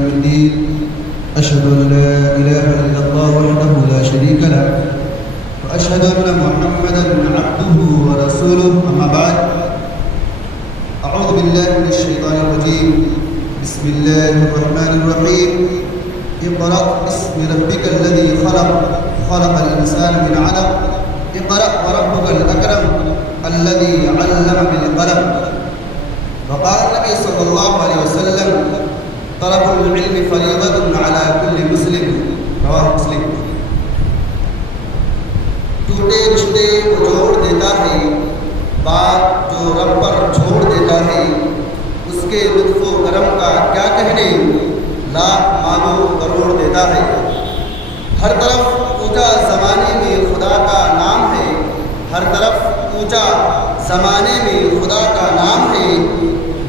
يوم الدين أشهد أن لا إله إلا الله وحده لا شريك له وأشهد أن محمدا عبده ورسوله أما بعد أعوذ بالله من الشيطان الرجيم بسم الله الرحمن الرحيم اقرأ باسم ربك الذي خلق الإنسان من علق اقرأ وربك الأكرم الذي علم بالقلم وقال النبي صلى الله عليه وسلم طلب العلم فريضة على كل مسلم رواه مسلم. ٹوٹے رشتے کو جوڑ دیتا ہے بات جو رب پر چھوڑ دیتا ہے اس کے لطف و کرم کا کیا کہنے لاکھ مانو کروڑ دیتا ہے. ہر طرف اونچا زمانے میں خدا کا نام ہے ہر طرف اونچا زمانے میں خدا کا نام ہے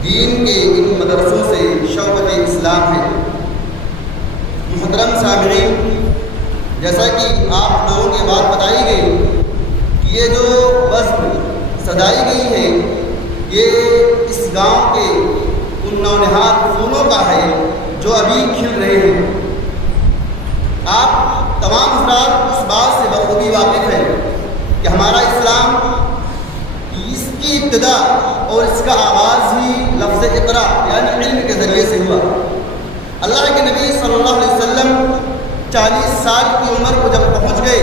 دین کے ان مدرسوں سے شوکت اسلام ہے. محترم سامعین جیسا کہ آپ لوگوں کی بات بتائی گئی کہ یہ جو بزم سجائی گئی ہے یہ اس گاؤں کے ان نونہاد پھولوں کا ہے جو ابھی کھل رہے ہیں. آپ تمام حضرات اس بات سے بخوبی واقف ہیں کہ ہمارا اسلام اس کی ابتدا اور اس کا آغاز ہی لفظ اقرا یعنی علم کے ذریعے سے ہوا. اللہ کے نبی صلی اللہ علیہ وسلم 40 سال کی عمر کو جب پہنچ گئے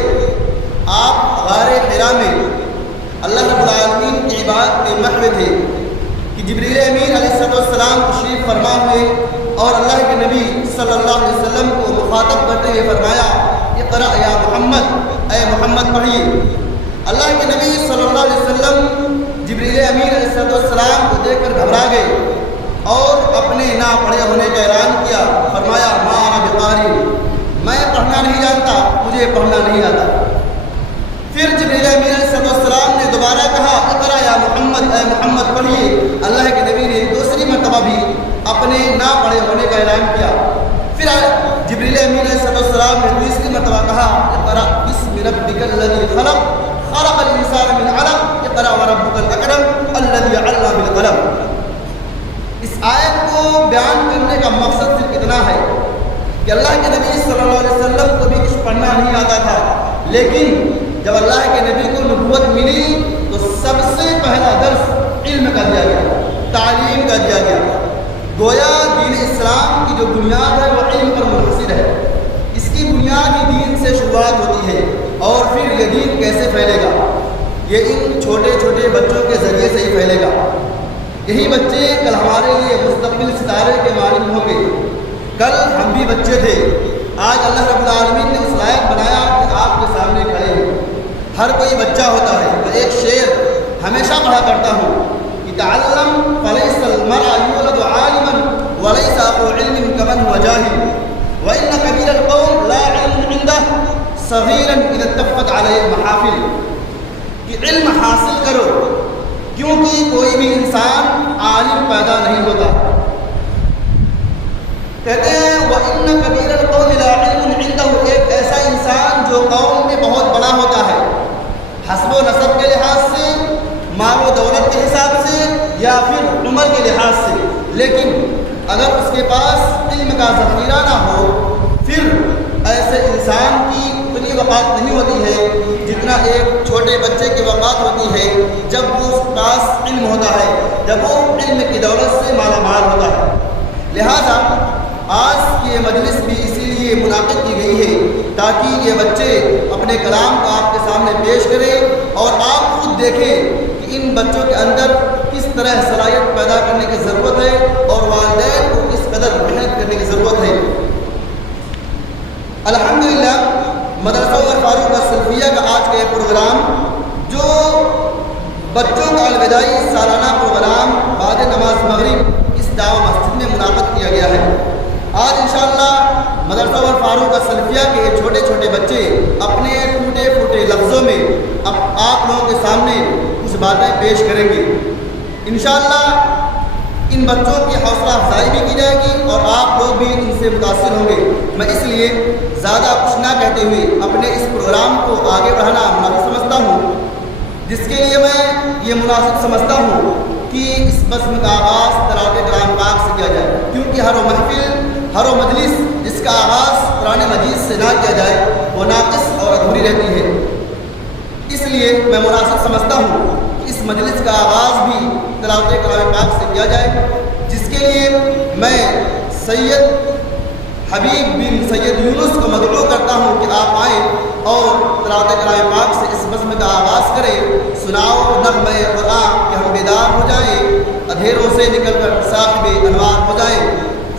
آپ غار حرا میں اللہ رب العالمین کی عبادت میں محو تھے کہ جبریل امین علیہ السلام تشریف فرما ہوئے اور اللہ کے نبی صلی اللہ علیہ وسلم کو مخاطب کرتے ہوئے فرمایا اقرا یا محمد اے محمد پڑھیے. اللہ کے نبی صلی اللہ علیہ وسلم جبریل امین علیہ السلام کو دیکھ کر گھبرا گئے اور اپنے نہ پڑھے ہونے کا اعلان کیا. فرمایا ما انا بقاری میں پڑھنا نہیں جانتا مجھے پڑھنا نہیں آتا. پھر جبریل امین علیہ السلام نے دوبارہ کہا اقرا یا محمد اے محمد پڑھیے. اللہ کے نبی نے دوسری مرتبہ بھی اپنے نہ پڑھے ہونے کا اعلان کیا. پھر جبریل امین علیہ السلام نے تیسری مرتبہ کہا اقرا بسم ربک الذی خلق الانسان من علق اقرا وربک الاکرم الذی علم بالقلم. اس آیت کو بیان کرنے کا مقصد صرف اتنا ہے کہ اللہ کے نبی صلی اللہ علیہ وسلم کو بھی کچھ پڑھنا نہیں آتا تھا لیکن جب اللہ کے نبی کو نبوت ملی تو سب سے پہلا درس علم کا دیا گیا تعلیم کا دیا گیا. گویا دین اسلام کی جو بنیاد ہے وہ علم پر منحصر ہے. اس کی بنیاد ہی دین سے شروعات ہوتی ہے اور پھر یہ دین کیسے پھیلے گا یہ ان چھوٹے چھوٹے بچوں کے ذریعے سے ہی پھیلے گا. یہی بچے کل ہمارے لیے مستقبل ستارے کے مالک ہوں گے. کل ہم بھی بچے تھے آج اللہ رب العالمین نے اس لائق بنایا کہ آپ کے سامنے کھڑے ہیں. ہر کوئی بچہ ہوتا ہے تو ایک شعر ہمیشہ پڑھا کرتا ہوں کہ تعلم فلیس المرء یولد عالما ولیس اخو علم کمن هو جاہل وان کبیر القوم لا علم عنده صغیرا اذا اتفت علیہ المحافل. کہ علم حاصل کرو کیونکہ کوئی بھی انسان عالم پیدا نہیں ہوتا. کہتے ہیں وَإِنَّ كَبِيرَ الْقَوْمِ لَا عِلْمٌ عِنْدَهُ ایک ایسا انسان جو قوم میں بہت بڑا ہوتا ہے حسب و نسب کے لحاظ سے مال و دولت کے حساب سے یا پھر عمر کے لحاظ سے لیکن اگر اس کے پاس علم کا ذخیرہ نہ ہو پھر ایسے انسان کی اتنی وقات نہیں ہوتی ہے جتنا ایک چھوٹے بچے کی وقات ہوتی ہے جب وہ اس پاس علم ہوتا ہے جب وہ علم کی دولت سے مالا مال ہوتا ہے. لہذا آج کی یہ مجلس بھی اسی لیے منعقد کی گئی ہے تاکہ یہ بچے اپنے کلام کو آپ کے سامنے پیش کریں اور آپ خود دیکھیں کہ ان بچوں کے اندر کس طرح صلاحیت پیدا کرنے کی ضرورت ہے اور والدین کو کس قدر محنت کرنے کی ضرورت ہے. الحمدللہ مدرسہ عمر فاروق السلفیہ کا آج کا یہ پروگرام جو بچوں کا الوداعی سالانہ پروگرام بعد نماز مغرب اس جامع مسجد میں منعقد کیا گیا ہے. آج انشاءاللہ مدرسہ عمر فاروق السلفیہ کے چھوٹے چھوٹے بچے اپنے ٹوٹے پھوٹے لفظوں میں اب آپ لوگوں کے سامنے کچھ باتیں پیش کریں گے. انشاءاللہ ان بچوں کی حوصلہ افزائی بھی کی جائے گی اور آپ لوگ بھی ان سے متاثر ہوں گے. میں اس لیے زیادہ کچھ نہ کہتے ہوئے اپنے اس پروگرام کو آگے بڑھانا مناسب سمجھتا ہوں جس کے لیے میں یہ مناسب سمجھتا ہوں کہ اس بزم کا آغاز تلاوت کلام پاک سے کیا جائے کیونکہ ہر محفل ہر وہ مجلس جس کا آغاز قرآن مجید سے نہ کیا جائے وہ ناقص اور ادھوری رہتی ہے۔ اس لیے میں مناسب سمجھتا ہوں کہ اس مجلس کا آغاز بھی تلاوت کلام پاک سے کیا جائے، جس کے لیے میں سید حبیب بن سید یونس کو مدعو کرتا ہوں کہ آپ آئیں اور تلاوت کلام پاک سے اس بزم کا آغاز کریں۔ سناؤ نغمہ قرآن کہ ہم بیدار ہو جائیں، اندھیروں سے نکل کر صاحب انوار ہو جائیں۔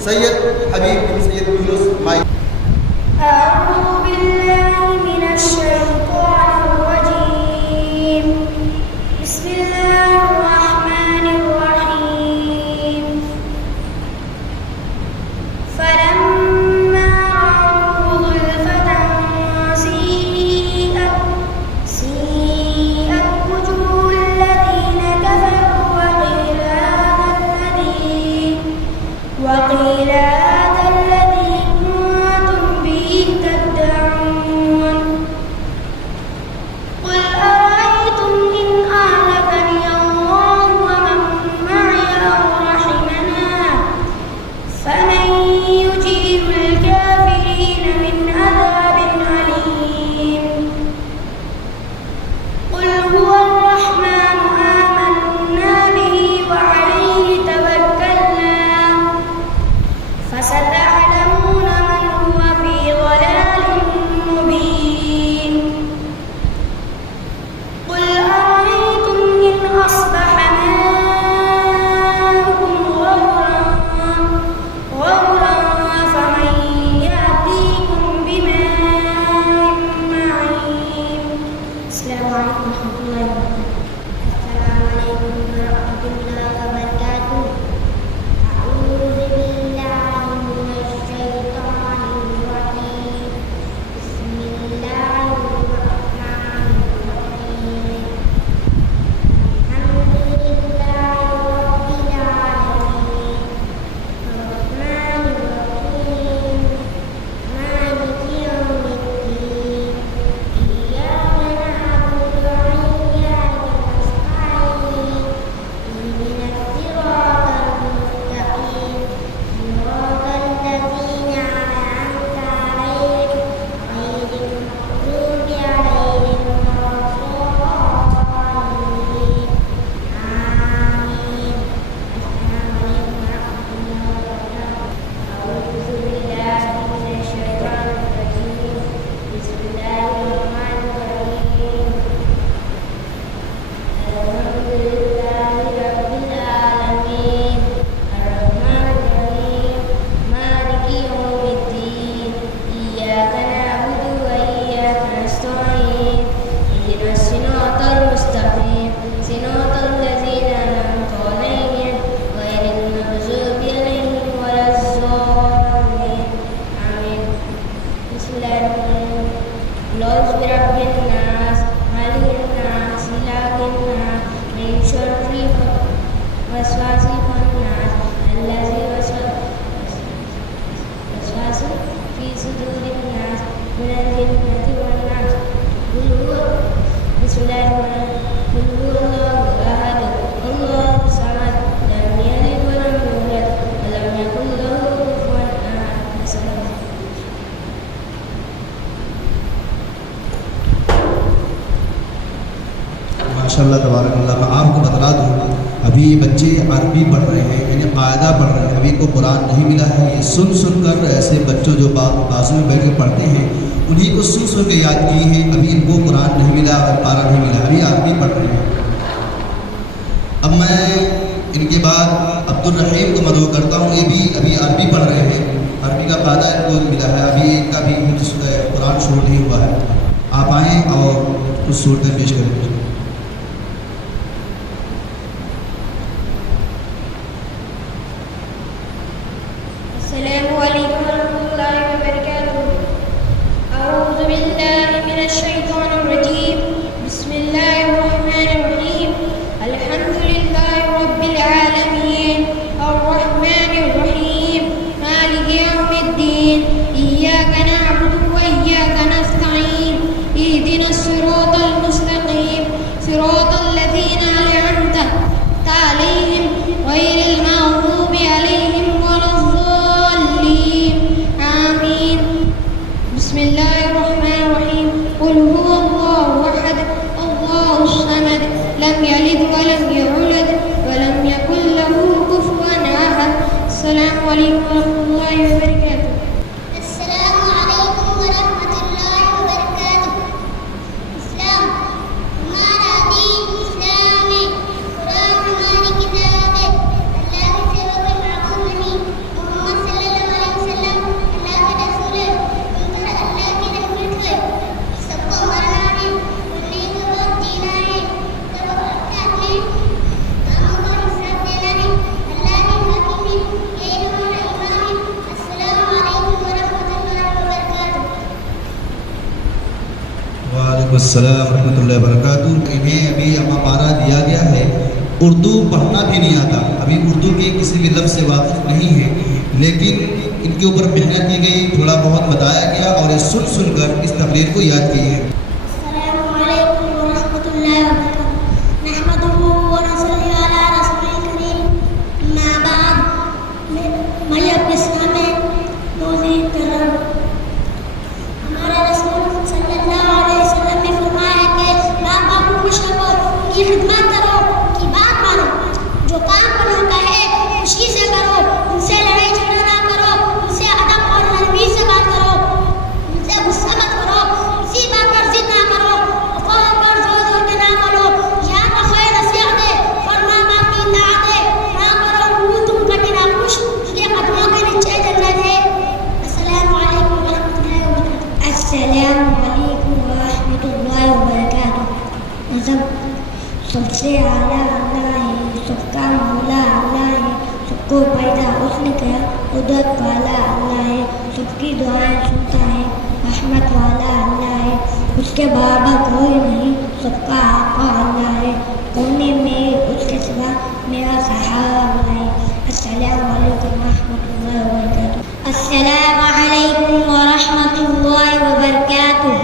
سید حبیب بن سید یونس مائی۔ أعوذ بالله من الشيطان الرجيم بسم الله الرحمن الرحيم فلما رأوه زلفة سيئت وجوه الذين كفروا وقيل هذا الذي كنتم به تدعون قل أرأيتم إن أهلكني الله ومن معي أو رحمنا فمن يجير الكافرين من عذاب أليم قل هو الرحمن آمنا به وعليه توكلنا فستعلمون من هو في ضلال مبين قل أرأيتم إن أصبح ماؤكم غورا فمن يأتيكم بماء معين السلام عليكم ورحمة الله وبركاته. أعوذ بالله من الشيطان الرجيم بسم الله الرحمن الرحيم الحمد لله رب العالمين الرحمن الرحيم مالك يوم الدين إياك نعبد وإياك نستعين اهدنا الصراط المستقيم صراط الذين أنعمت عليهم غير المغضوب عليهم ولا الضالين آمين. السلام عليكم ورحمة الله وبركاته. أعوذ بالله من الشيطان الرجيم بسم الله الرحمن الرحيم الحمد لله رب العالمين الرحمن الرحيم مالك يوم الدين إياك نعبد وإياك نستعين اهدنا الصراط المستقيم صراط الذين أنعمت عليهم غير المغضوب عليهم ولا الضالين آمين. بسم الله الرحمن الرحيم أعوذ برب الناس مالك الناس إله الناس من شر الوسواس الخناس الذي يوسوس في صدور الناس من الجنة والناس. بسم الله الرحمن الرحيم قل هو الله أحد الله الصمد لم يلد ولم يولد ولم يكن له كفوا أحد. ماشاءاللہ تبارک اللہ. میں آپ کو بتلا دوں ابھی بچے عربی پڑھ رہے ہیں، یعنی قاعدہ پڑھ رہے ہیں. ابھی کو قرآن نہیں ملا ہے. یہ سن کر ایسے بچوں جو بازو میں بیٹھ کے پڑھتے ہیں انہیں کو سن کے یاد کیے ہیں. ابھی ان کو قرآن نہیں ملا اور پارہ نہیں ملا، ابھی عربی پڑھ رہے ہیں. اب میں ان کے بعد عبد الرحیم کو مدعو کرتا ہوں. یہ بھی ابھی عربی پڑھ رہے ہیں، عربی کا قاعدہ ان کو ملا ہے. ابھی ان کا بھی قرآن شروع نہیں ہوا ہے. آپ آئیں اور کچھ صورتیں پیش کریں. السلام عليكم ورحمة الله وبركاته. أعوذ بالله من الشيطان الرجيم بسم الله الرحمن الرحيم الحمد لله رب العالمين الرحمن الرحيم مالك يوم الدين إياك نعبد وإياك نستعين اهدنا الصراط المستقيم السلام ورحمۃ اللہ وبرکاتہ. انہیں ابھی اما پارا دیا گیا ہے، اردو پڑھنا بھی نہیں آتا، ابھی اردو کے کسی بھی لفظ سے واقف نہیں ہے، لیکن ان کے اوپر محنت کی گئی، تھوڑا بہت بتایا گیا اور یہ سن سن کر اس تقریر کو یاد کی ہے. السلام علیکم ورحمۃ اللہ وبرکاتہ. نحمده ونصلي على رسول الكريم. اما بعد، میں اپنے سامنے توضیح کر رہا ہوں. ہمارے رسول صلی اللہ علیہ وسلم نے فرمایا کہ ماں باپ کو خوش رکھو، ان کی خدمت کرو، ان کی بات مانو، جو کام کرنا ہے خوشی سے کرو، ان سے لڑائی جھگڑا نہ کرو، ان سے ادب اور نرمی سے بات کرو، ان سے غصہ مت کرو، کسی بات پر ضد نہ کرو، افواہوں پر زور زور کے نہ بولو، یہاں کا خیر نصیحت ہے، فرما باپ کی اطاعت ہے، نہ کرو وہ تم کبھی نہ خوش، اس کے قدموں کے نیچے جنت ہے. السلام علیکم ورحمۃ اللہ وبرکاتہ. السلام علیکم ورحمۃ اللہ وبرکاتہ. سب سے اعلیٰ اللہ ہے، سب کا مولا اللہ ہے، سب کو پیدا اس نے کیا، قدرت والا اللہ ہے، سب کی دعائیں سنتا ہے، رحمت والا اللہ ہے، اس کے برابر کوئی نہیں، سب کا آقا اللہ ہے، کونے میں اس کے سوا میرا سہارا اللہ ہے. السلام علیکم ورحمۃ اللہ وبرکاتہ. السلام علیکم ورحمۃ اللہ وبرکاتہ.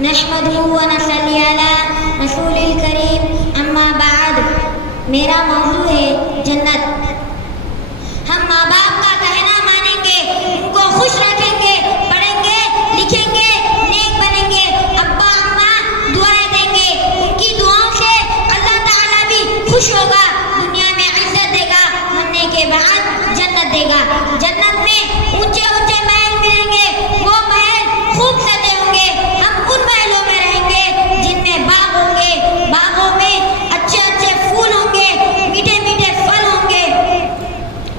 نحمده ونصلي على رسول الکریم. اما بعد، میرا موضوع ہے جنت. ہم ماں باپ کا کہنا مانیں گے، ان کو خوش رکھیں گے، پڑھیں گے، لکھیں گے، نیک بنیں گے، ابا اماں دعائیں دیں گے، ان کی دعاؤں سے اللہ تعالیٰ بھی خوش ہوگا، دنیا میں عزت دے گا، مرنے کے بعد جنت دے گا. جنت میں اونچے اونچے محل ملیں گے، وہ محل خوب سجے ہوں گے. ہم ان محلوں میں رہیں گے جن میں باغ ہوں گے، باغوں میں اچھے اچھے پھول ہوں گے، میٹھے میٹھے پھل ہوں گے،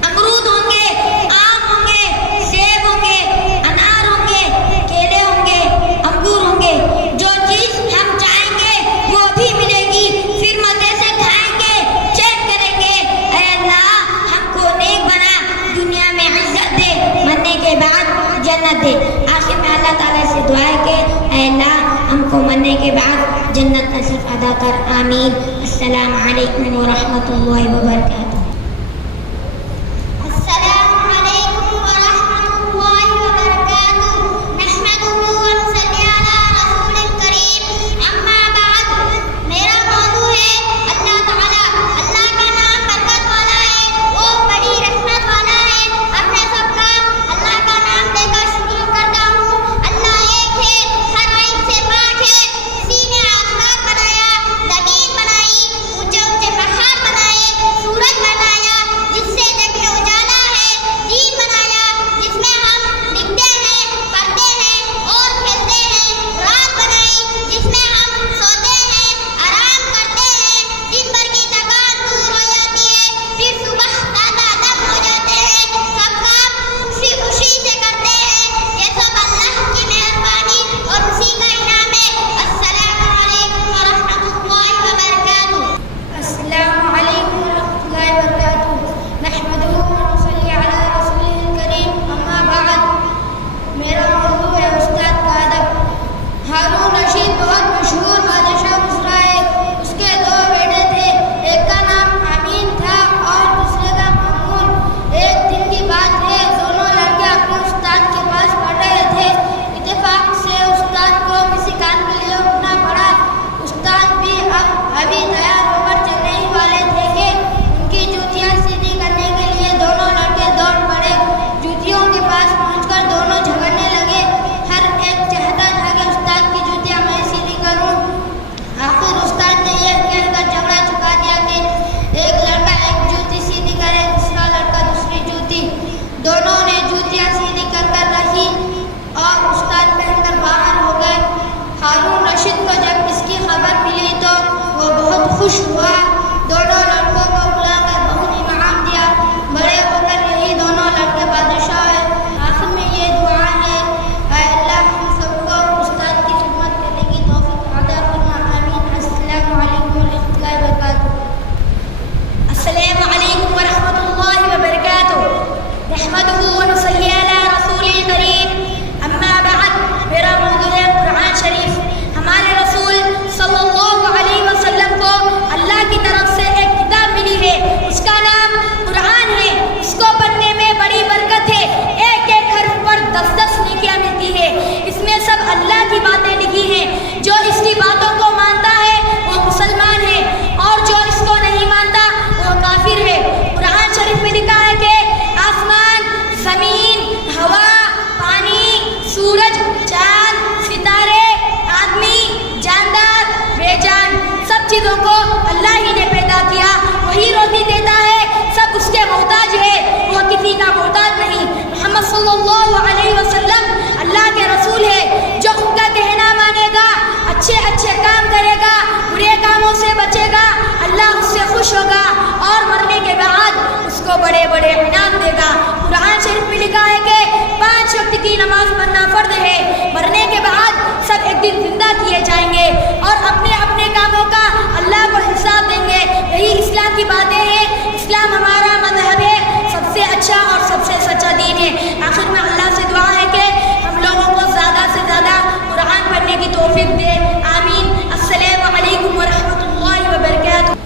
امرود ہوں گے، آم ہوں گے، سیب ہوں گے، انار ہوں گے، کیلے ہوں گے، انگور ہوں گے. جو چیز ہم چاہیں گے وہ بھی ملے گی. پھر مزے سے کھائیں گے، چیک کریں گے، اے اللہ ہم کو نیک بنا، دنیا میں عزت دے، مرنے کے بعد جنت دے. آخر میں اللہ تعالیٰ سے دعا ہے کہ اے اللہ ہم کو مرنے کے بعد جنت نصیب ادا کر. آمین. السلام علیکم ورحمۃ اللہ وبرکاتہ. السلام علیکم ورحمۃ اللہ وبرکاتہ. نحمده ونصلي على رسول الکریم. اما بعد، میرا موضوع ہے اللہ تعالیٰ. اللہ کا نام برکت والا ہے، وہ بڑی رحمت والا ہے. اپنے سب کام اللہ کا نام لے کر شروع کرتا ہوں. اللہ ایک ہے، ہر عیب سے پاک ہے. اسی نے آسمان بنایا، زمین بنائی، اونچے اونچے پہاڑ بنائے، سورج بنایا، صلی اللہ علیہ وسلم اللہ کے رسول ہے. جو ان کا کہنا مانے گا، اچھے اچھے کام کرے گا، برے کاموں سے بچے گا، اللہ اس سے خوش ہوگا اور مرنے کے بعد اس کو بڑے بڑے انعام دے گا. قرآن شریف میں لکھا ہے کہ 5 وقت کی نماز پڑھنا فرض ہے. مرنے کے بعد سب ایک دن زندہ کیے جائیں گے اور اپنے اپنے کاموں کا اللہ کو حساب دیں گے. یہی اسلام کی باتیں ہیں. اسلام ہمارا مذہب ہے، سب سے اچھا اور سب سے سچا دین ہے. آخر میں اللہ سے دعا ہے کہ ہم لوگوں کو زیادہ سے زیادہ قرآن پڑھنے کی توفیق دے. آمین. السلام علیکم ورحمۃ اللہ وبرکاتہ.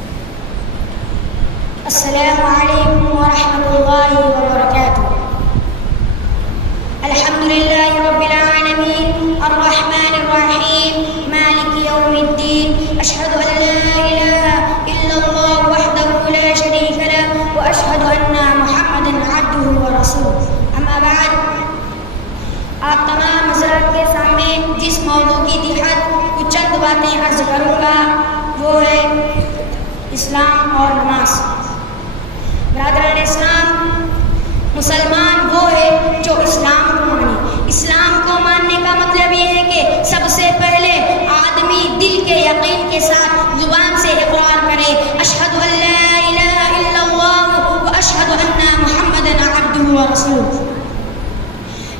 السلام علیکم ورحمۃ اللہ وبرکاتہ. الحمد للہ رب العالمین الرحمن الرحیم مالک یوم الدین. اشہد ان لا الہ الا اللہ وحدہ لا شریک لہ واشہد ان محمدا عبدہ ورسولہ. اما بعد، آپ تمام حضرات کے سامنے جس موضوع کی تحت کچھ چند باتیں عرض کروں گا وہ ہے اسلام اور نماز. برادران اسلام، مسلمان وہ ہے جو اسلام کو مانے. اسلام کو ماننے کا مطلب یہ ہے کہ سب سے پہلے آدمی دل کے یقین کے ساتھ زبان سے اقرار کرے، اشہد ان لا الہ الا اللہ واشہد ان محمدا عبدہ ورسولہ.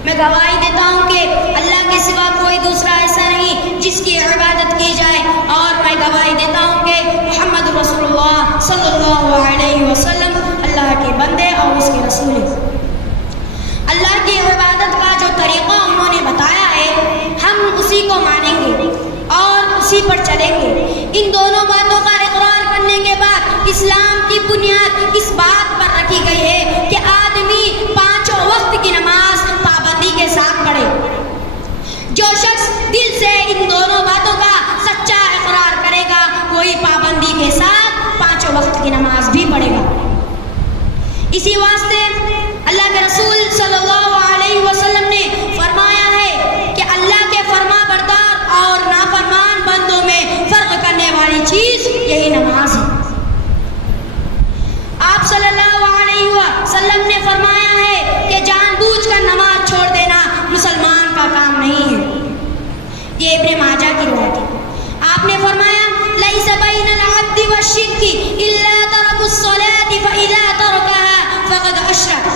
میں گواہی دیتا ہوں کہ اللہ کے سوا کوئی دوسرا ایسا نہیں جس کی عبادت کی جائے، اور میں گواہی دیتا ہوں کہ محمد رسول اللہ صلی اللہ علیہ وسلم اللہ کے بندے اور اس کے رسول ہیں. اللہ کی عبادت کا جو طریقہ انہوں نے بتایا ہے ہم اسی کو مانیں گے اور اسی پر چلیں گے. ان دونوں باتوں کا اقرار کرنے کے بعد اسلام کی بنیاد اس بات پر رکھی گئی ہے کہ آدمی 5 وقت کی نماز پابندی کے ساتھ پڑھے. جو شخص دل سے ان دونوں باتوں کا سچا اقرار کرے گا وہی پابندی کے ساتھ 5 وقت کی نماز بھی پڑھے گا. اسی واسطے اللہ کے رسول صلی اللہ علیہ وسلم نے فرمایا ہے کہ اللہ کے فرما بردار اور نافرمان بندوں میں فرق کرنے والی چیز یہی نماز ہے. آپ صلی اللہ علیہ وسلم نے فرمایا ہے کہ جان بوجھ کر نماز چھوڑ دینا مسلمان کا کام نہیں ہے. یہ ابن ماجہ کی روایت ہے. آپ نے فرمایا لیس بین العبد والشرک الا ترک الصلاۃ فاذا ترکها فقد اشرک.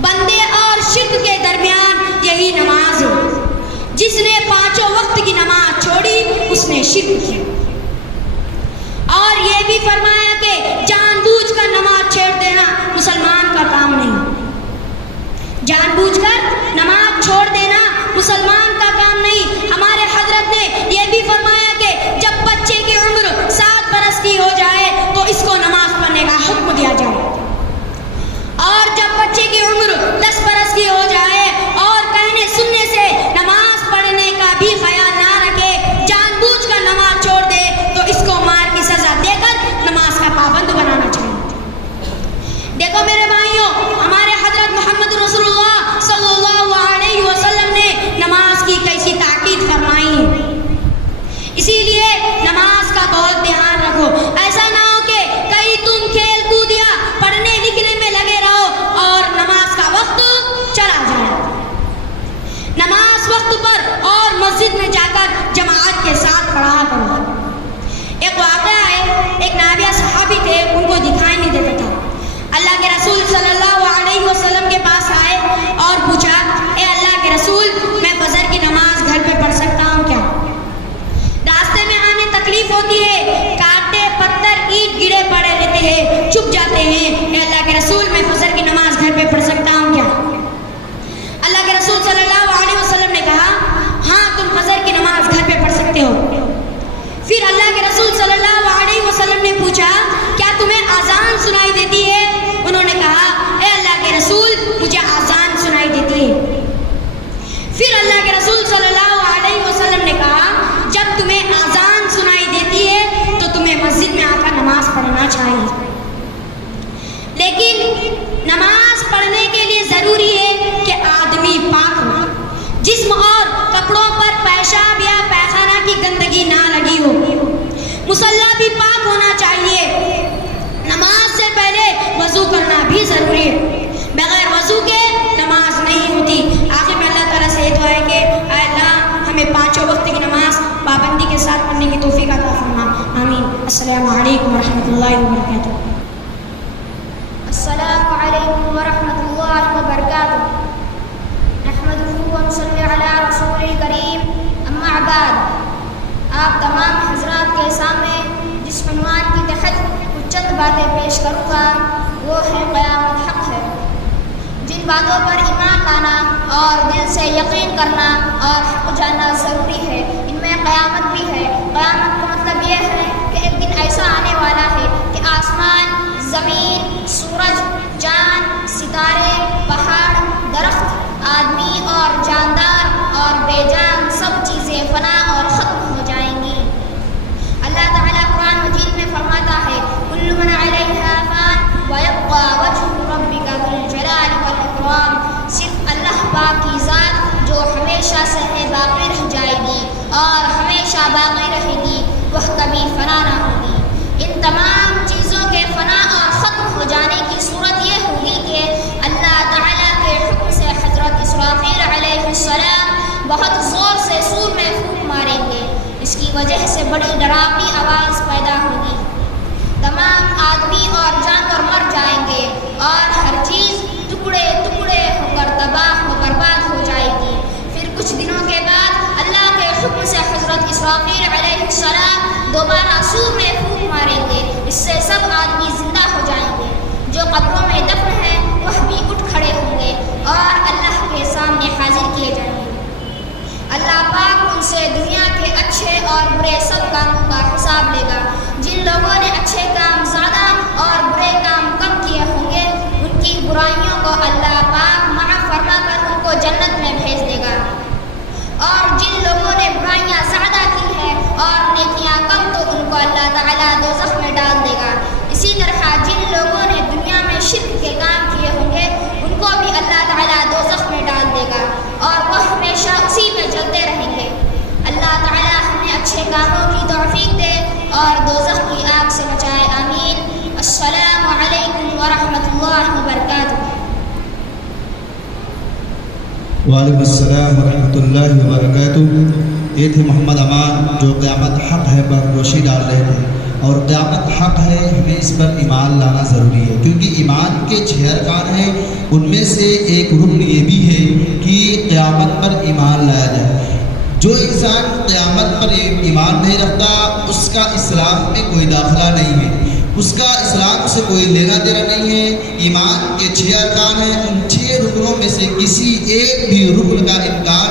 بندے اور شرک کے درمیان یہی نماز ہے. جس نے 5 وقت کی نماز چھوڑی اس نے شرک کیا. اور یہ بھی فرمایا کہ جان بوجھ کر نماز چھوڑ دینا مسلمان کا کام نہیں. جان بوجھ کر نماز چھوڑ دینا مسلمان کا کام نہیں. ہمارے حضرت نے یہ بھی فرمایا کہ جب بچے کی عمر 7 برس کی ہو جائے تو اس کو نماز پڑھنے کا حکم دیا جائے، اور جب بچے کی عمر 10 برس کی ہو جائے اور کہنے سننے سے نماز پڑھنے کا بھی خیال نہ رکھے، جان بوجھ کر نماز چھوڑ دے تو اس کو مار کی سزا دے کر نماز کا پابند بنانا چاہیے. دیکھو میرے بھائیوں، ہمارے حضرت محمد رسول اللہ صلی اللہ علیہ وسلم نے نماز کی کیسی تاکید فرمائی ہے. اسی لیے نماز کا بہت دھیان رکھو. ایسا نہ ہو کہ کہیں تم کھیل کود یا پڑھنے لکھنے میں لگے رہو اور نماز کا وقت چلا جائے. نماز وقت پر اور مسجد میں جا کر جماعت کے ساتھ پڑھا کرو. ایک واقعہ ہے، ایک نابیہ صحابی تھے، ان کو دکھائی نہیں دیتا تھا. اللہ کے رسول صلی اللہ علیہ وسلم کے پاس آئے اور پوچھا، اے اللہ کے رسول، میں فجر کی نماز گھر پہ پڑھ سکتا ہوں کیا؟ راستے میں آنے تکلیف ہوتی ہے، کانٹے پتھر اینٹ گرے پڑے رہتے ہیں، چھپ جاتے ہیں. اے اللہ کے رسول، میں فجر کی نماز گھر پہ پڑھ سکتا ہوں کیا؟ اللہ کے رسول صلی اللہ علیہ وسلم نے کہا، ہاں تم فجر کی نماز گھر پہ پڑھ سکتے ہو. پھر اللہ کے رسول صلی اللہ علیہ وسلم نے پوچھا، کیا تمہیں آذان سنائی دیتی ہے؟ انہوں نے کہا، اے اللہ کے رسول، مجھے آذان سنائی دیتی ہے. پھر اللہ کے رسول صلی اللہ علیہ وسلم نے کہا، جب تمہیں آذان سنائی دیتی ہے تو تمہیں مسجد میں آ کر نماز پڑھنا چاہیے. لیکن نماز پڑھنے کے لیے ضروری ہے کہ آدمی پاک ہو، جسم اور کپڑوں پر پیشاب یا پیخانہ کی گندگی نہ لگی ہو. مصلی بھی پاک ہونا چاہیے. نماز سے پہلے السلام علیکم ورحمۃ اللہ وبرکاتہ. السلام علیکم ورحمۃ اللہ وبرکاتہ. نحمده ونصلی علی رسول کریم. اما بعد، آپ تمام حضرات کے سامنے جس عنوان کی تحت کچھ چند باتیں پیش کروں گا وہ ہے قیامت حق ہے. جن باتوں پر ایمان لانا اور دل سے یقین کرنا اور حق جاننا ضروری ہے، ان میں قیامت بھی ہے. قیامت کا مطلب یہ ہے کہ ایک دن ایسا آنے والا ہے کہ آسمان، زمین، سورج، چاند، ستارے، پہاڑ، درخت، آدمی اور جاندار اور بے جان سب چیزیں فنا اور ختم ہو جائیں گی. اللہ تعالیٰ قرآن مجید میں فرماتا ہے کل من علیہا فان ویبقى وجہ ربک ذو الجلال والاکرام. صرف اللہ پاک کی ذات جو ہمیشہ سے ہے باقی رہ جائے گی اور ہمیشہ باقی رہے گی، وہ کبھی فنا نہ ہوگی. ان تمام چیزوں کے فنا اور ختم ہو جانے کی صورت یہ ہوگی کہ اللہ تعالیٰ کے حکم سے حضرت اسرافیل علیہ السلام بہت زور سے سور میں پھونک ماریں گے. اس کی وجہ سے بڑی ڈراؤنی آواز پیدا ہوگی. تمام آدمی اور جانور مر جائیں گے اور ہر چیز ٹکڑے ٹکڑے ہو کر تباہ و برباد ہو جائے گی. پھر کچھ دنوں کے بعد اللہ کے حکم سے حضرت اسرافیل علیہ السلام دوبارہ سور میں پھونک ماریں گے. اس سے سب آدمی زندہ ہو جائیں گے. جو قبروں میں دفن ہیں وہ بھی اٹھ کھڑے ہوں گے اور اللہ کے سامنے حاضر کیے جائیں گے. اللہ پاک ان سے دنیا کے اچھے اور برے سب کاموں کا حساب لے گا. جن لوگوں نے اچھے کام زیادہ اور برے کام کم کیے ہوں گے، ان کی برائیوں کو اللہ پاک معاف فرما کر ان کو جنت میں بھیج دے گا. اور جن لوگوں نے برائیاں زیادہ کی ہیں اور نیکیاں کم، تو ان کو اللہ تعالیٰ دوزخ میں ڈال دے گا. اسی طرح جن لوگوں نے دنیا میں شرک کے کام کیے ہوں گے، ان کو بھی اللہ تعالیٰ دوزخ میں ڈال دے گا اور وہ ہمیشہ اسی میں جلتے رہیں گے. اللہ تعالیٰ ہمیں اچھے کاموں کی توفیق دے اور دوزخ کی آگ سے بچائے. آمین. السلام علیکم ورحمۃ اللہ وبرکاتہ. وعلیکم السلام ورحمۃ اللہ وبرکاتہ. یہ تھے محمد امان جو قیامت حق ہے پر روشنی ڈال رہے تھے. اور قیامت حق ہے، ہمیں اس پر ایمان لانا ضروری ہے، کیونکہ ایمان کے 6 ارکان ہیں. ان میں سے ایک رکن یہ بھی ہے کہ قیامت پر ایمان لایا جائے. جو انسان قیامت پر ایمان نہیں رکھتا اس کا اسلام میں کوئی داخلہ نہیں ہے، اس کا اسلام سے کوئی لینا دینا نہیں ہے. ایمان کے 6 ارکان ہیں. ان 6 رکنوں میں سے کسی ایک بھی رکن کا انکار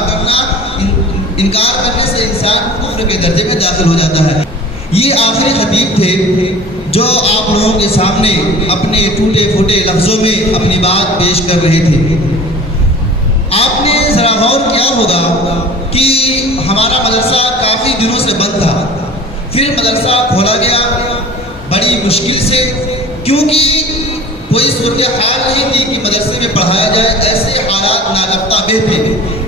کرنے سے انسان کفر کے درجے میں داخل ہو جاتا ہے. یہ آخری خطیب تھے جو آپ لوگوں کے سامنے اپنے ٹوٹے پھوٹے لفظوں میں اپنی بات پیش کر رہے تھے. آپ نے ذرا غور کیا ہوگا کہ ہمارا مدرسہ کافی دنوں سے بند تھا، پھر مدرسہ کھولا گیا بڑی مشکل سے، کیونکہ کوئی صورتحال نہیں تھی کہ مدرسے میں پڑھایا جائے. ایسے حالات ناگفتہ بہ تھے.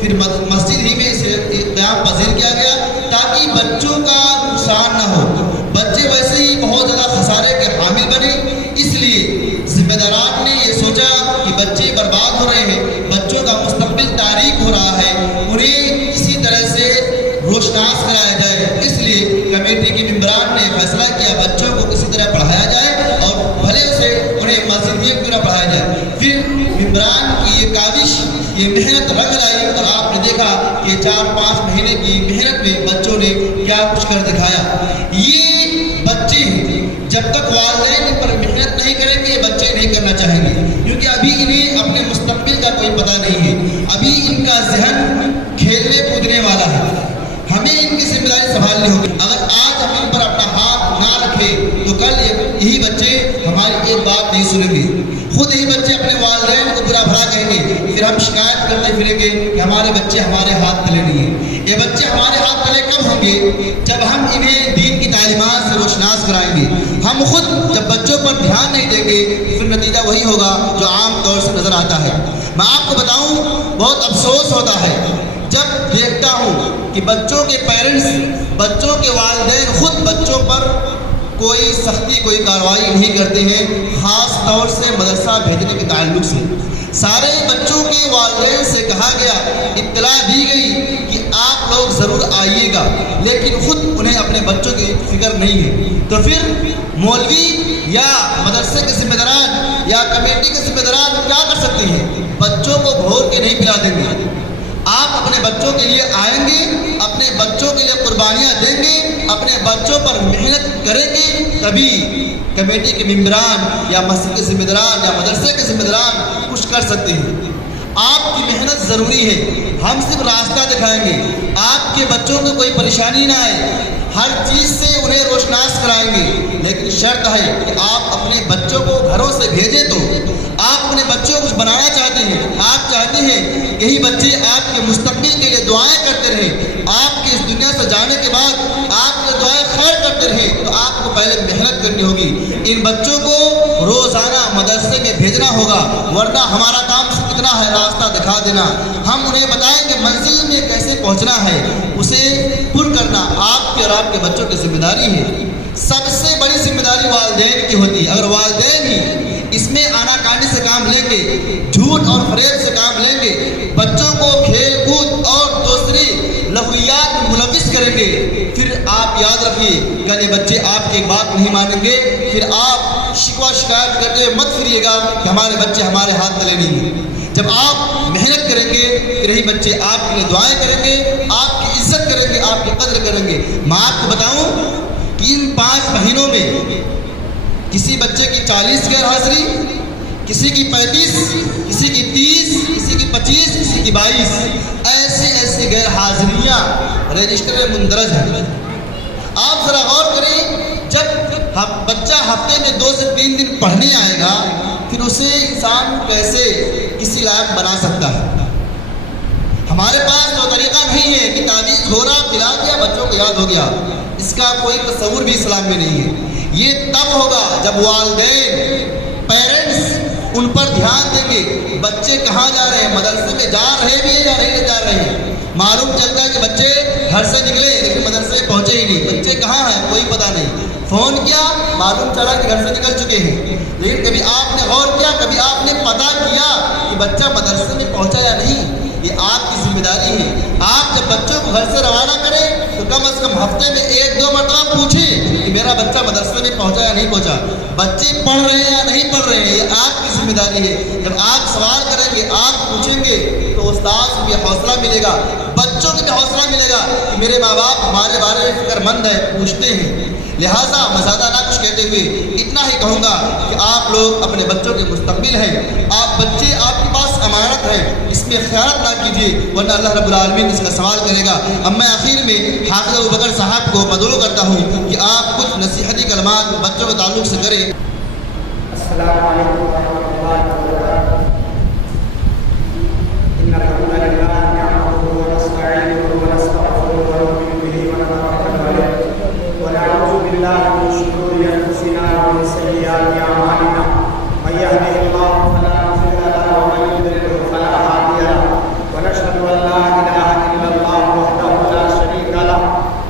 پھر مسجد ہی میں اسے قیام پذیر کیا گیا تاکہ بچوں کا نقصان نہ ہو. بچے ویسے ہی بہت زیادہ خسارے کے حامل بنے، اس لیے ذمہ داران نے یہ سوچا کہ بچے برباد ہو رہے ہیں، بچوں کا مستقبل تاریک ہو رہا ہے، انہیں کسی طرح سے روشناس کرایا جائے. اس لیے کمیٹی کے ممبران نے فیصلہ کیا بچوں کو کسی طرح پڑھایا جائے اور بھلے سے انہیں مسجد میں پورا پڑھایا جائے. پھر ممبران کی یہ کاوش، یہ محنت رنگ لائی اور آپ نے دیکھا کہ 4-5 مہینے کی محنت میں بچوں نے کیا کچھ کر دکھایا. یہ بچے ہیں، جب تک والدین ان پر محنت نہیں کریں گے یہ بچے نہیں کرنا چاہیں گے، کیونکہ ابھی انہیں اپنے مستقبل کا کوئی پتہ نہیں ہے. ابھی ان کا ذہن کھیلنے کودنے والا ہے. ہمیں ان کی ذمہ داری سنبھالنی ہوگی. اگر آج ہم ان پر اپنا ہاتھ نہ رکھیں تو کل یہی بچے ہماری ایک بات نہیں سنیں گے. خود ہی بچے اپنے والدین کو برا بھلا کہیں گے، پھر ہم شکایت کرتے پھریں گے کہ ہمارے بچے ہمارے ہاتھ تلے نہیں ہیں. یہ بچے ہمارے ہاتھ تلے کب ہوں گے؟ جب ہم انہیں دین کی تعلیمات سے روشناس کرائیں گے. ہم خود جب بچوں پر دھیان نہیں دیں گے پھر نتیجہ وہی ہوگا جو عام طور سے نظر آتا ہے. میں آپ کو بتاؤں بہت افسوس ہوتا ہے جب دیکھتا ہوں کہ بچوں کے پیرنٹس، بچوں کے والدین خود بچوں پر کوئی سختی، کوئی کارروائی نہیں کرتے ہیں. خاص طور سے مدرسہ بھیجنے کے تعلق سے سارے بچوں کے والدین سے کہا گیا، اطلاع دی گئی کہ آپ لوگ ضرور آئیے گا، لیکن خود انہیں اپنے بچوں کی فکر نہیں ہے، تو پھر مولوی یا مدرسے کے ذمہ داران یا کمیٹی کے ذمہ داران کیا کر سکتے ہیں؟ بچوں کو بھور کے نہیں پلا دیں گے۔ آپ اپنے بچوں کے لیے آئیں گے، اپنے بچوں کے لیے قربانیاں دیں گے، اپنے بچوں پر محنت کریں گے، تبھی کمیٹی کے ممبران یا مسجد کے ذمہ داران یا مدرسے کے ذمہ داران کچھ کر سکتے ہیں۔ آپ کی محنت ضروری ہے، ہم صرف راستہ دکھائیں گے، آپ کے بچوں کو کوئی پریشانی نہ آئے، ہر چیز سے انہیں روشناس کرائیں گے، لیکن شرط ہے کہ آپ اپنے بچوں کو گھروں سے بھیجیں۔ تو آپ اپنے بچوں کو کچھ بنانا چاہتے ہیں، آپ چاہتے ہیں یہی بچے آپ کے مستقبل کے لیے دعائیں کرتے رہیں، آپ کے اس دنیا سے جانے کے بعد آپ کے دعائیں خیر کرتے رہیں، تو آپ کو پہلے محنت کرنی ہوگی، ان بچوں کو روزانہ مدرسے میں بھیجنا ہوگا، ورنہ ہمارا کام کتنا ہے راستہ دکھا دینا، ہم انہیں بتائیں کہ منزل میں کیسے پہنچنا ہے، اسے پر کرنا آپ کے اور آپ کے بچوں کی ذمہ داری ہے۔ سب سے بڑی ذمہ داری والدین کی ہوتی ہے، اگر والدین ہی اس میں آناکانی سے کام لیں گے، جھوٹ اور فریب سے کام لیں گے، بچوں کو کھیل کود اور دوسری لغویات میں ملوث کریں گے، پھر آپ یاد رکھیے کل یہ بچے آپ کی بات نہیں مانیں گے، پھر آپ شکوہ شکایت کرتے ہوئے مت پھریے گا کہ ہمارے بچے ہمارے ہاتھ تلے نہیں ہیں۔ جب آپ محنت کریں گے پھر یہی بچے آپ کے لیے دعائیں کریں گے، آپ کی عزت کریں گے، آپ کی قدر کریں گے۔ میں آپ کو بتاؤں کہ ان 5 مہینوں میں کسی بچے کی 40 غیر حاضری، کسی کی 35، کسی کی 30، کسی کی 25، کسی کی 22 ایسی غیر حاضریاں رجسٹر میں مندرج ہیں۔ آپ ذرا غور کریں، جب بچہ ہفتے میں 2 سے 3 دن پڑھنے آئے گا، پھر اسے انسان کیسے کسی لائق بنا سکتا ہے؟ ہمارے پاس تو طریقہ نہیں ہے کہ تعویذ گھوڑا کھلا دیا بچوں کو یاد ہو گیا، اس کا کوئی تصور بھی اسلام میں نہیں ہے۔ یہ تب ہوگا جب والدین پیرنٹس ان پر دھیان دیں گے، بچے کہاں جا رہے ہیں، مدرسے میں جا رہے بھی ہیں یا نہیں جا رہے ہیں۔ معلوم چلتا ہے کہ بچے گھر سے نکلے لیکن مدرسے میں پہنچے ہی نہیں، بچے کہاں ہیں کوئی پتہ نہیں، فون کیا معلوم چلا کہ گھر سے نکل چکے ہیں، لیکن کبھی آپ نے غور کیا، کبھی آپ نے پتہ کیا کہ بچہ مدرسے میں پہنچا یا نہیں؟ یہ آپ کی ذمہ داری ہے۔ آپ جب بچوں کو گھر سے روانہ کریں تو کم از کم ہفتے میں 1-2 مرتبہ پوچھیں کہ میرا بچہ مدرسے میں پہنچا یا نہیں پہنچا، بچے پڑھ رہے ہیں یا نہیں پڑھ رہے ہیں، یہ آپ کی ذمہ داری ہے۔ جب آپ سوال کریں گے، آپ پوچھیں گے تو استاد کو بھی حوصلہ ملے گا، بچوں کو بھی حوصلہ ملے گا کہ میرے ماں باپ ہمارے بارے میں فکر مند ہے، پوچھتے ہیں۔ لہٰذا میں زیادہ نہ کچھ کہتے ہوئے اتنا ہی کہوں گا کہ آپ لوگ اپنے بچوں کے مستقبل ہیں، آپ بچے آپ کے پاس امانت ہے، اس میں خیانت نہ کیجیے ورنہ اللہ رب العالمین اس کا سوال کرے گا۔ اب میں آخر میں حافظ ابوبکر صاحب کو مدعو کرتا ہوں کہ آپ کچھ نصیحتی کلمات بچوں کے تعلق سے کریں۔ السلام علیکم ورحمۃ اللہ وبرکاتہ۔ ان الحمد للہ نحمده ونستعینه ونستغفره ونؤمن به ونتوکل علیہ ونعوذ باللہ من شرور انفسنا ومن سیئات اعمالنا، من یهده اللہ فلا مضل له ومن یضلل فلا هادی له، ونشهد ان لا الہ الا اللہ وحدہ لا شریک له،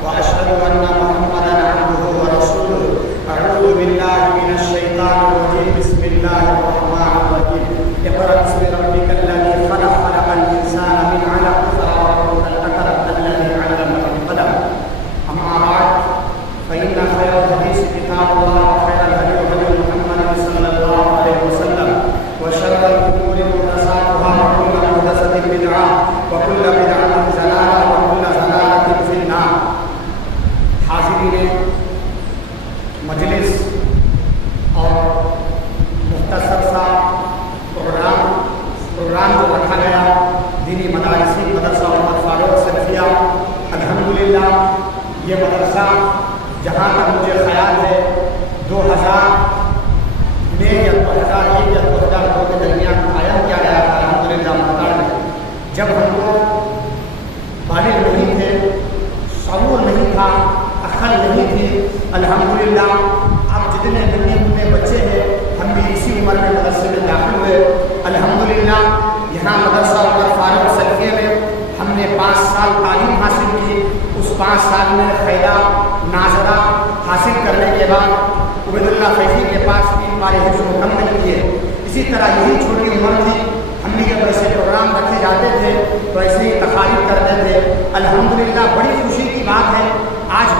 واشهد ان محمدا عبده ورسوله۔ اعوذ باللہ من الشیطان الرجیم، بسم اللہ الرحمن الرحیم۔ اقرأ باسم ربک الذی خلق، خلق الانسان من علق، وربک الاکرم الذی علم بالقلم۔ اما بعد فإن خير الحديث كتاب الله وخير الهدي هدي محمد صلى الله عليه وسلم وشر الأمور محدثاتها وكل محدثة بدعة وكل بدعة ضلالة وكل ضلالة في النار۔ حاضرین مجلس اور مختصر سا پروگرام جو رکھا گیا دینی مدارسی مدرسہ محمد فاروق سلفیہ، الحمدللہ یہ مدرسہ جہاں تک مجھے خیال ہے 2000 میں یا 2001 یا 2002 کے درمیان قائم کیا گیا تھا الحمدللہ مقدار میں، جب ہم کو بالغ نہیں تھے، شعور نہیں تھا، عقل نہیں تھی۔ الحمدللہ اب جتنے ننھے منھے بچے ہیں ہم بھی اسی عمر میں مدرسے میں داخل ہوئے۔ الحمدللہ یہاں مدرسہ محمد فاروق سلفیہ میں ہم نے 5 سال تعلیم حاصل کی۔ اس 5 سال میں خیرہ ناظرہ حاصل کرنے کے بعد عبید اللہ فیضی کے پاس 3 بار حفظ مکمل کیے۔ اسی طرح یہی چھوٹی عمر تھی، ہم بھی جب ایسے پروگرام رکھے جاتے تھے تو ایسے ہی تقاریر کرتے تھے۔ الحمدللہ بڑی خوشی کی بات ہے، آج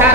4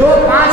2-5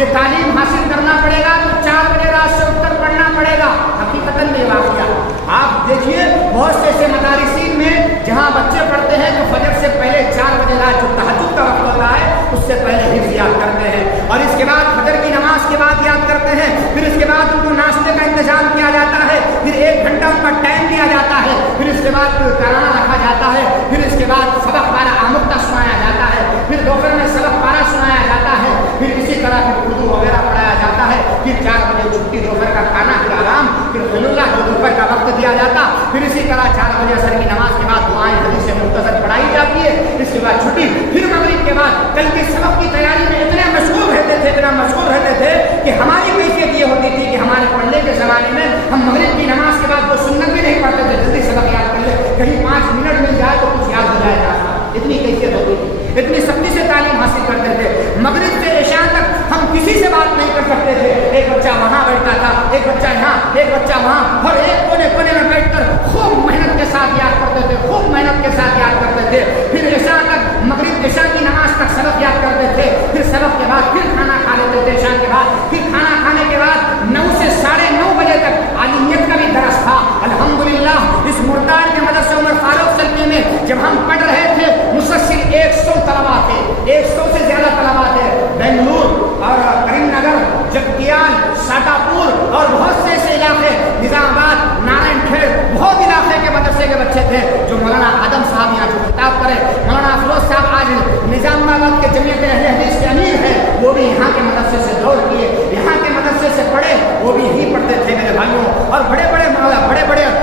یہ تعلیم حاصل کرنا پڑے گا تو 4 بجے رات سے اٹھ کر پڑھنا پڑے گا. حقیقتاً یہ واقعہ آپ دیکھیے بہت سے ایسے مدارسین میں جہاں بچے پڑھتے ہیں تو فجر سے پہلے 4 بجے رات جو تہجد کا وقت ہوتا ہے اس سے پہلے حفظ یاد کرتے ہیں اور اس کے بعد فجر کی نماز کے بعد یاد کرتے ہیں. پھر اس کے بعد ان کو ناشتے کا انتظام کیا جاتا ہے, پھر 1 گھنٹہ ان کا ٹائم دیا جاتا ہے, پھر اس کے بعد ترانہ رکھا جاتا ہے, پھر اس کے بعد سبق پارا آموختہ سنایا جاتا ہے, پھر دوپہر میں سبق پارا سنایا جاتا ہے, پھر اسی طرح پھر اردو وغیرہ پڑھایا جاتا ہے, پھر 4 بجے چھٹی, دوپہر کا کھانا, پھر آرام, پھر خلولا جو دوپہر کا وقت دیا جاتا, پھر اسی طرح 4 بجے عصر کی نماز کے بعد دعائیں حدیث مختصر پڑھائی جاتی ہے, اس کے بعد چھٹی, پھر مغرب کے بعد کل کے سبق کی تیاری میں اتنے مشغول رہتے تھے کہ ہماری کیفیت یہ ہوتی تھی کہ ہمارے پڑھنے کے زمانے میں ہم مغرب کی نماز کے بعد وہ سنت بھی نہیں پڑھتے تھے, جلدی سبق یاد کر لے, کہیں 5 منٹ مل جائے تو کچھ یاد ہو جائے گا. اتنی کیفیت ہوتی تھی, اتنی سختی سے تعلیم حاصل کرتے تھے. مغرب سے عشاء تک ہم کسی سے بات نہیں کر سکتے تھے, ایک بچہ وہاں بیٹھتا تھا, ایک بچہ یہاں, ایک بچہ وہاں, اور ایک کونے میں بیٹھ کر خوب محنت کے ساتھ یاد کرتے تھے, خوب محنت کے ساتھ یاد کرتے تھے. پھر عشاء تک, مغرب عشاء کی نماز تک سبق یاد کرتے تھے, پھر سبق کے بعد پھر کھانا کھا لیتے تھے عشاء کے بعد, پھر کھانا کھانے کے بعد 9 سے 9:30 بجے تک عالمیت کا بھی درس تھا. الحمدللہ اس مردان کے مدرسے عمر فاروق سلطنت میں جب ہم پڑھ رہے تھے مسلسل 100 طلبا تھے, 100 سے زیادہ طلبا تھے. بنگلور اور کریم نگر, جگتیال, ساٹا پور اور بہت سے ایسے علاقے, نظام آباد, نارائن کھیڑ, بہت علاقے کے مدرسے کے بچے تھے. جو مولانا آدم صاحب یہاں جو خطاب کرے, مولانا افروز صاحب آج نظام آباد کے جمعیت اہل حدیث کے امیر ہیں, وہ بھی یہاں کے مدرسے سے دوڑ کیے, یہاں کے مدرسے سے پڑھے, وہ بھی یہی پڑھتے تھے میرے بھائیوں. اور بڑے بڑے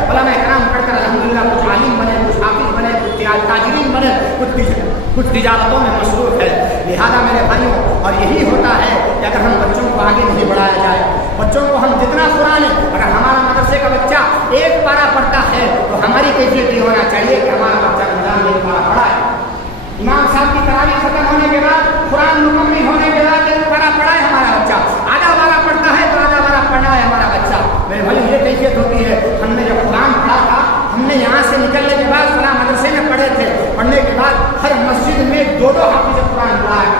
علماء کرام پڑھ کر الحمدللہ کچھ عالم بنے, کچھ حافظ بنے, کچھ تاجرین بنے, کچھ تجارتوں میں مصروف ہے. لہذا میرے بھائیوں, اور یہی ہوتا ہے کہ اگر ہم بچوں کو آگے نہیں بڑھایا جائے, بچوں کو ہم جتنا قرآن, اگر ہمارا مدرسے کا بچہ 1 پارہ پڑھتا ہے تو ہماری کیفیت یہ ہونا چاہیے کہ ہمارا بچہ رمضان 1 پارہ پڑھا ہے. امام صاحب کی تراویح ختم ہونے کے بعد, قرآن مکمل ہونے کے بعد 1 پارہ پڑھا ہے ہمارا بچہ, آدھا پارہ پڑھتا ہے تو آدھا پارہ پڑھا ہے ہمارا بچہ. میرے بھائی یہ کیفیت ہوتی ہے. ہم نے جب قرآن پڑھا تھا, ہم نے یہاں سے نکلنے کے بعد فلاں مدرسے میں پڑھے تھے, پڑھنے کے بعد ہر مسجد میں 2 حافظ قرآن پڑھا ہے,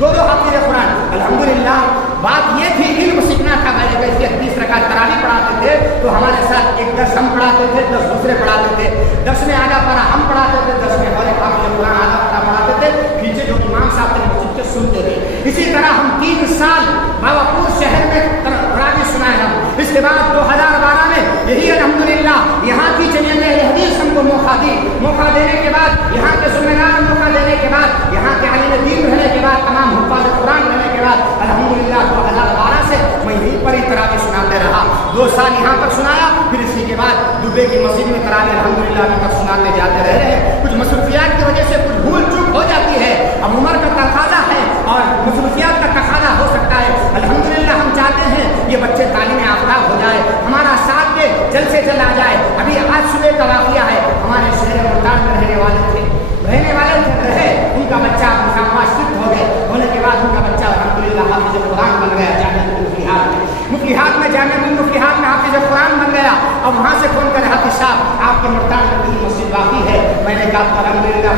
2 حافظ قرآن. الحمدللہ بات یہ تھی علم سیکھنا تھا. میں جب 30 رکعت تراویح پڑھاتے تھے تو ہمارے ساتھ 1 درس ہم پڑھاتے تھے, 10 دوسرے پڑھاتے تھے. 10 میں آدھا پارہ ہم پڑھاتے تھے, 10 میں ہمارے حافظ قرآن آدھا پارہ پڑھاتے تھے. پیچھے جو امام صاحب تھے مسجد کے سنتے تھے. اسی طرح ہم 3 سال باواپور شہر میں تراویح سنائے ہم. اس کے بعد 2012 میں یہی الحمدللہ یہاں کی جمعیت اہل حدیث ہم کو موقع دی. موقع دینے کے بعد, یہاں کے ذمہ دار موقع دینے کے بعد, یہاں کے عالم دین رہنے کے بعد, تمام حفاظ قرآن رہنے کے بعد الحمدللہ 2012 سے میں یہیں پر ہی تراویح سناتے رہا. 2 سال یہاں پر سنایا, پھر اسی کے بعد دبئی کی مسجد میں تراویح الحمدللہ ابھی تک سناتے جاتے رہ رہے ہیں. کچھ مصروفیات کی وجہ سے کچھ بھول چوک ہو جاتی ہے, اب عمر کا تقاضا ہے اور مصروفیات کا تقاضا ہو سکتا ہے. الحمدللہ ہم چاہتے ہیں یہ بچے تعلیم یافتہ ہو جائے, ہمارا ساتھ دے, جلد سے جلد آ جائے. ابھی آج صبح کا واقعہ ہے, ہمارے شہر ملتان میں رہنے والے تھے, ان کا بچہ شفٹ ہو گئے. ہونے کے بعد ان کا بچہ الحمدللہ حافظ قرآن بن گیا. مفلیحات میں جامعہ المفلیحات میں حافظ قرآن بن گیا. اب وہاں سے فون کر حافظ صاحب آپ کے ملتان میں مسجد باقی ہے. میں نے کہا الحمدللہ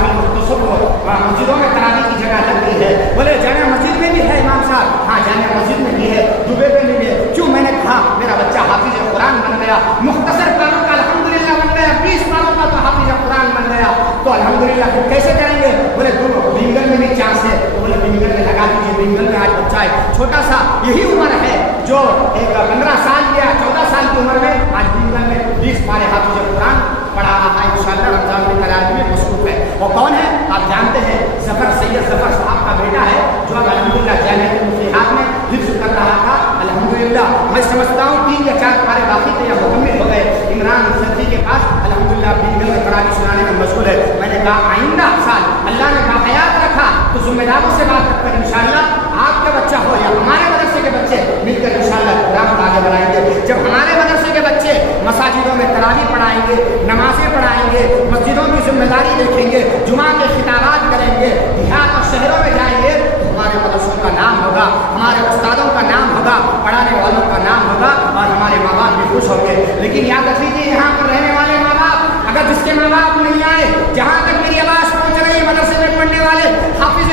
مسجدوں میں تراویح کی جگہ لگ گئی ہے. بولے جامعہ مسجد میں بھی ہے امام صاحب؟ ہاں جامعہ مسجد میں بھی ہے, دبئی میں بھی ہے. کیوں؟ میں نے کہا میرا بچہ حافظ قرآن بن گیا, مختصر پاروں کا الحمدللہ بن گیا, 20 پاروں کا تو حافظ قرآن بن گیا. تو الحمدللہ پھر کیسے کریں گے؟ بولے بنگل میں بھی چانس ہے. تو بولے بنگل میں لگا دیجیے, بنگل میں آج بچہ ہے چھوٹا سا, یہی عمر ہے جو 15 سال یا 14 سال کی عمر میں آج بنگل میں 20 پارے حافظ قرآن پڑھا رہا ہے. انشاءاللہ رمضان کی تراویح میں مصروف ہے. اور کون ہے آپ جانتے ہیں, سید ظفر صاحب کا بیٹا ہے جو اب الحمدللہ جامعہ المفلیحات میں حفظ کر رہا تھا. الحمدللہ میں سمجھتا ہوں 3 یا 4 پارے باقی تھے یا مکمل ہو گئے. عمران سردی کے پاس الحمدللہ بنگل میں تراویح سنانے میں مشغول ہے. میں نے کہا آئندہ سال اللہ نے باحیات رکھا تو ذمہ داروں سے بات کر کر انشاءاللہ آپ کا بچہ ہو یا ہمارے مدرسے کے بچے مل کر انشاءاللہ پروگرام آگے بڑھائیں گے. جب ہمارے مدرسے کے بچے مساجدوں میں تراویح پڑھائیں گے, نمازیں پڑھائیں گے, مسجدوں کی ذمہ داری دیکھیں گے, جمعہ کے خطابات کریں گے, دیہات اور شہروں میں جائیں گے, تو ہمارے مدرسوں کا نام ہوگا, ہمارے استادوں کا نام ہوگا, پڑھانے والوں کا نام ہوگا اور ہمارے ماں باپ بھی خوش ہوں گے. لیکن یاد رکھیے یہاں پر رہنے والے ماں باپ, اگر جس کے ماں باپ نہیں آئے, جہاں تک میری آواز پہنچ رہی ہے مدرسے میں پڑھنے والے حافظ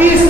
30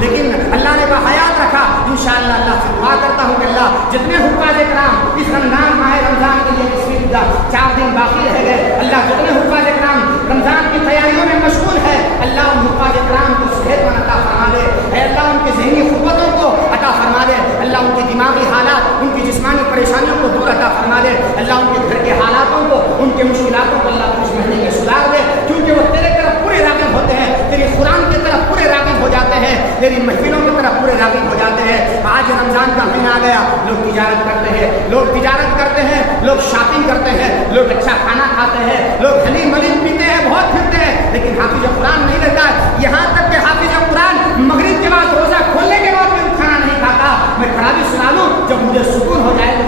لیکن اللہ نے بحیات رکھا. انشاءاللہ اللہ سے دعا کرتا ہوں کہ اللہ جتنے حفاظ کرام اس رمضان ماہ رمضان کے لیے 4 دن باقی رہ گئے، اللہ جتنے حفاظ کرام رمضان کی تیاریوں میں مشغول ہے، اللہ ان حفاظ کرام کو صحت مند عطا فرما دے. اے اللہ ان کی ذہنی قوتوں کو عطا فرما دے. اللہ ان کی دماغی حالات، ان کی جسمانی پریشانیوں کو دور عطا فرما دے. اللہ ان کے گھر کے حالاتوں کو، ان کے مشکلاتوں کو اللہ اس مہینے میں سدھار دے، کیونکہ وہ تیرے طرف پورے راغب ہوتے ہیں، تیری قرآن کی طرف پورے راغب ہو جاتے ہیں، تیری محفلوں کی طرف پورے راغب ہو جاتے ہیں. آج رمضان کا مہینہ آ گیا، لوگ تجارت کرتے ہیں، لوگ شاپنگ کرتے ہیں، لوگ اچھا کھانا کھاتے ہیں، لوگ حلیم ملیم پیتے ہیں، بہت پھرتے ہیں، لیکن حافظ قرآن نہیں رہتا ہے. یہاں تک کہ حافظ قرآن مغرب کے بعد روزہ کھولنے کے بعد بھی کھانا نہیں کھاتا. میں کھڑا بھی سنا لوں، جب مجھے سکون ہو جائے تو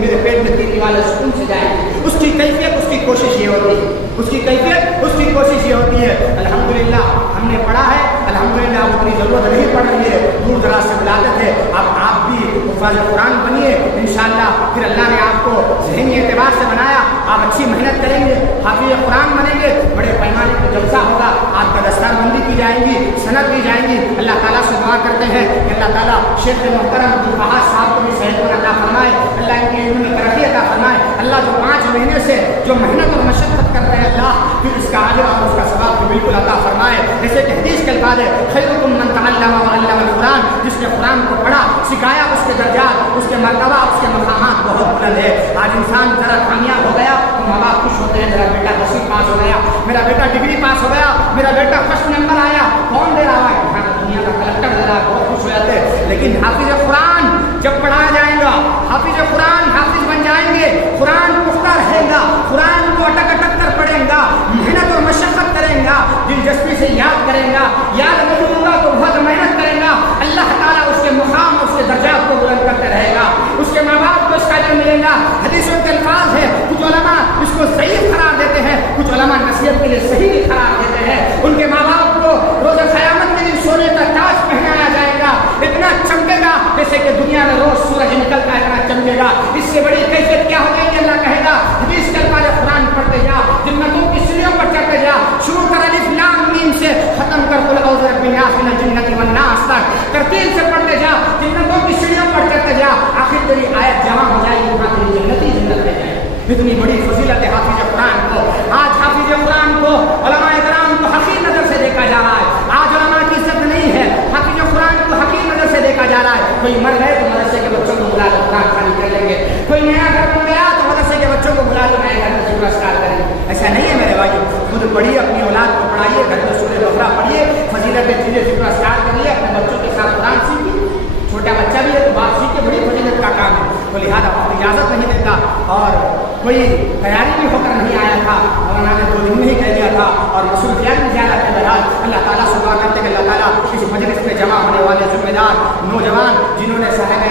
میرے پیٹ میں تیری والا سکون سے جائے. اس کی کیفیت، اس کی کوشش یہ ہوتی ہے، اس کی کیفیت، اس کی کوشش یہ ہوتی ہے. الحمدللہ ہم نے پڑھا ہے، الحمدللہ اتنی ضرورت نہیں پڑ رہی ہے. دور دراز سے بلاتے تھے، اب آپ بھی حفاظ قرآن بنیے انشاءاللہ. پھر اللہ نے آپ کو ذہنی اعتبار سے بنایا، آپ اچھی محنت کریں گے، حافظ قرآن بنیں گے، بڑے پیمانے پر جلسہ ہوگا، آپ کا دستار بندی کی جائے گی، سند دی جائے گی. اللہ تعالیٰ سے دعا کرتے ہیں کہ اللہ تعالیٰ شیخ محترم عبدالفہد صاحب کو بھی صحت و عطا فرمائے، اللہ ان کی علم میں ترقی عطا فرمائے. اللہ جو 5 مہینے سے جو محنت اور مشقت کر رہے ہیں، اللہ پھر اس کا اجر اور اس کا ثواب بھی بالکل عطا فرمائے. جیسے کہ حدیث کے الفاظ ہے، خیرکم من تعلم وعلم القرآن، جس نے قرآن کو پڑھا سکھایا، اس کے درجات، اس کے مرتبہ، اس کے مقامات بہت بلند ہے. آج انسان ذرا کامیاب ہو گیا تو ماں باپ خوش ہوتے ہیں، میرا بیٹا 10ویں پاس ہو گیا، میرا بیٹا ڈگری پاس ہو گیا، میرا بیٹا فرسٹ نمبر آیا. کون دے رہا ہے؟ دنیا کا کلکٹر دے رہا ہے، بہت خوش ہو جاتے ہیں. لیکن حافظ قرآن جب پڑھایا جائے گا، حافظ قرآن حافظ بن جائیں گے، قرآن پختہ رہے گا، قرآن کو اٹک اٹک کر پڑھیں گا، محنت اور مشقت کریں گا، دلچسپی سے یاد کریں گا، یاد نہیں ہوگا تو بہت محنت کریں گا. اللہ تعالیٰ اس کے مقام اور اس کے درجات کو بلند کرتے رہے گا، اس کے ماں باپ کو اس کا علم ملے گا. حدیثوں کے الفاظ ہے، کچھ علماء اس کو ضعیف قرار دیتے ہیں، کچھ علماء نصیحت کے لیے صحیح قرار دیتے ہیں. ان کے ماں باپ کو روز قیامت کے دن سونے کا تاج پہنایا جائے گا، اتنا چمکے گا جیسے کہ دنیا میں روز سورج نکلتا ہے، اتنا چمکے گا. اس سے بڑی کیفیت کیا ہو جائے گی؟ اللہ کہے گا حدیث کے الفاظ قرآن پڑھتے جا، جنتوں کی سیڑھیوں پر چڑھتے جا، شروع کر الف لام میم سے، ختم کر قل اعوذ برب الناس من الجنۃ والناس تک، ترتیب سے پڑھتے جا، جنتوں کی سیڑھیوں پر چڑھتے جا، آخر تیری آیت جمع ہو جائے گی، وہاں تیری جنتی جنت رہ جائے. اتنی بڑی فضیلت ہے حافظ قرآن کو. آج حافظ قرآن کو علماء کرام کو حقیر نظر سے دیکھا جا رہا ہے. آج علماء کی عزت نہیں ہے، حافظ قرآن کو حقیر نظر سے دیکھا جا رہا ہے. کوئی مر گئے تو مدرسے کے بچوں کو بلا کر قرآن خوانی کر لیں گے، کوئی نیا گھر بن گیا تو مدرسے کے بچوں کو بلا کر نئے گھر میں پرسکار کریں گے. ایسا نہیں ہے میرے بھائی. خود پڑھیے، اپنی اولاد کو پڑھائیے، گھر میں سورہ بقرہ پڑھیے، فضیلت چیزیں پرسکار کریے، اپنے بچوں کے ساتھ قرآن سیکھیے. چھوٹا بچہ بھی ہے تو بات سیکھ کے بڑی فضیلت کا کام ہے. تو لہٰذا اجازت نہیں دیتا، اور کوئی تیاری بھی ہو کر نہیں آیا تھا، مولانا نے 2 دن میں ہی کہہ دیا تھا، اور مصروفیات بھی زیادہ تھے. بہرحال اللہ تعالیٰ سے دعا کرتے کہ اللہ تعالیٰ اس مجلس میں جمع ہونے والے ذمہ دار نوجوان جنہوں نے صاحب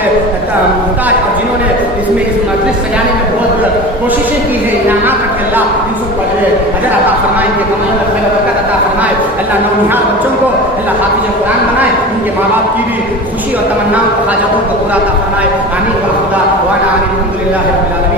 محتاج اور جنہوں نے اس مجلس سجانے میں بہت کوششیں کی ہیں، انعامات رکھے، اللہ ان سب پر اجر عطا فرمائے، ان کے کمال میں خیر و برکت عطا فرمائے. اللہ نونہال بچوں کو اللہ حافظ قرآن بنائے، ان کے ماں باپ کی بھی خوشی اور تمناؤں حاجتوں کو پورا عطا فرمائے. آمین. الحمد للہ رب العالمین.